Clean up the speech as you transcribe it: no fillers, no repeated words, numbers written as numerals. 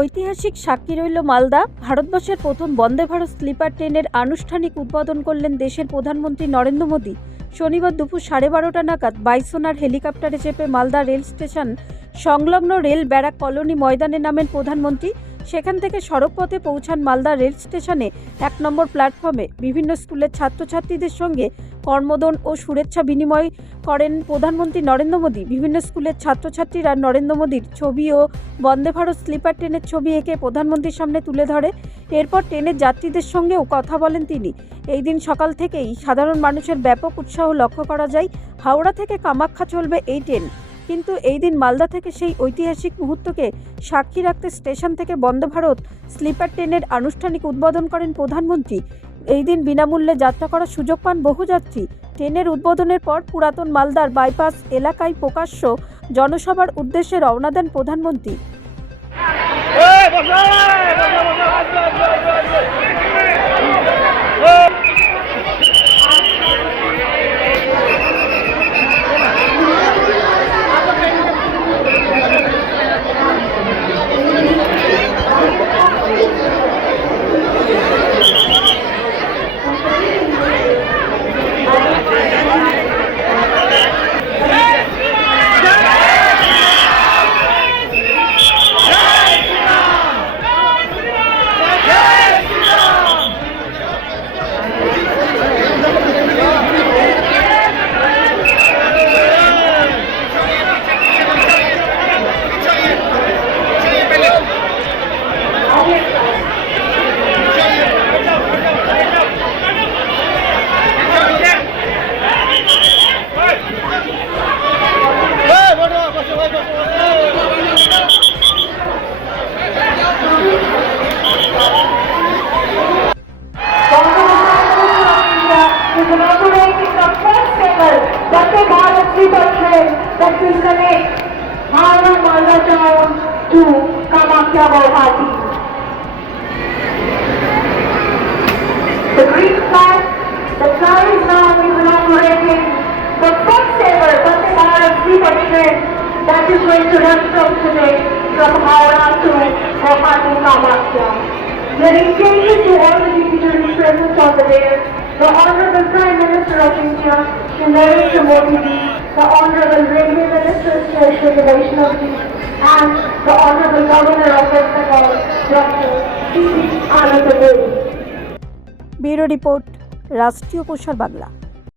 ঐতিহাসিক সাক্ষী রইল মালদা। ভারতবর্ষের প্রথম বন্দে ভারত স্লিপার ট্রেনের আনুষ্ঠানিক উদ্বোধন করলেন দেশের প্রধানমন্ত্রী নরেন্দ্র মোদী। শনিবার দুপুর 12:30 নাগাদ বাইসোনার হেলিকপ্টারে চেপে মালদা রেল স্টেশন সংলগ্ন রেল ব্যারাক কলোনি ময়দানে নামেন প্রধানমন্ত্রী। সেখান থেকে সড়কপথে পৌঁছান মালদা রেল স্টেশনে 1 নম্বর প্ল্যাটফর্মে। বিভিন্ন স্কুলের ছাত্রছাত্রীদের সঙ্গে কর্মোদন ও শুভেচ্ছা বিনিময় করেন প্রধানমন্ত্রী নরেন্দ্র মোদী। বিভিন্ন স্কুলের ছাত্রছাত্রীরা নরেন্দ্র মোদীর ছবি ও বন্দে ভারত স্লিপার ট্রেনের ছবি এঁকে প্রধানমন্ত্রীর সামনে তুলে ধরে। এরপর ট্রেনের যাত্রীদের সঙ্গেও কথা বলেন তিনি। এই দিন সকাল থেকেই সাধারণ মানুষের ব্যাপক উৎসাহ লক্ষ্য করা যায়। হাওড়া থেকে কামাখ্যা চলবে এই ট্রেন, কিন্তু এই দিন মালদা থেকে সেই ঐতিহাসিক মুহূর্তকে সাক্ষী রাখতে স্টেশন থেকে বন্দে ভারত স্লিপার ট্রেনের আনুষ্ঠানিক উদ্বোধন করেন প্রধানমন্ত্রী। এই দিন বিনামূল্যে যাত্রা করার সুযোগ পান বহু যাত্রী। ট্রেনের উদ্বোধনের পর পুরাতন মালদার বাইপাস এলাকায় প্রকাশ্য জনসভার উদ্দেশ্যে রওনা দেন প্রধানমন্ত্রী। Vande Bharat sleeper train that will connect Howrah Malda town to Kamakhya Guwahati. The green flag, the flag is now inaugurating the first ever Vande Bharat sleeper train that is going to run from today from Howrah to Guwahati Kamakhya. We are engaging to all the dignitaries present on the day. The Honorable Prime Minister of India, Shri Narendra Modi ji, the Honorable Railway Minister, Shri Vaishnav ji, and the Honorable Governor of West Bengal, Dr. C.V. Anand Dev. Bureau report, রাষ্ট্রীয় প্রসার বাংলা।